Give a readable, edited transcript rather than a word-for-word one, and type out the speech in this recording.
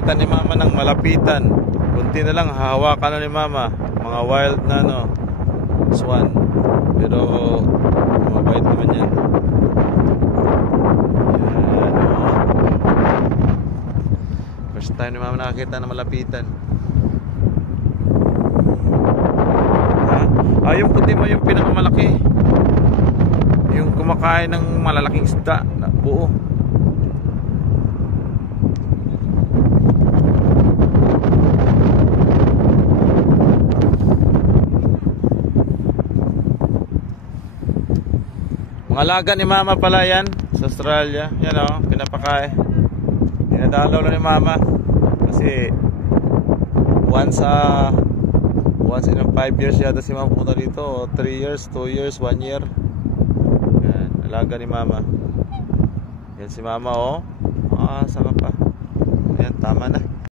Nakita ni mama ng malapitan. Kunti na lang hahawakan na ni mama. Mga wild na swan. Pero mabait naman yan. Yan, first time ni mama nakakita ng malapitan. Yung puti mo yung pinakamalaki. Yung kumakain ng malalaking isda na buo. Mga alaga ni mama pala yan sa Australia. Yan o, pinapakain. Dinadalaw lang ni mama. Kasi once in 5 years yata si mama pumunta dito. 3 years, 2 years, 1 year. Yan, alaga ni mama. Yan si mama o. Saka pa. Yan, tama na.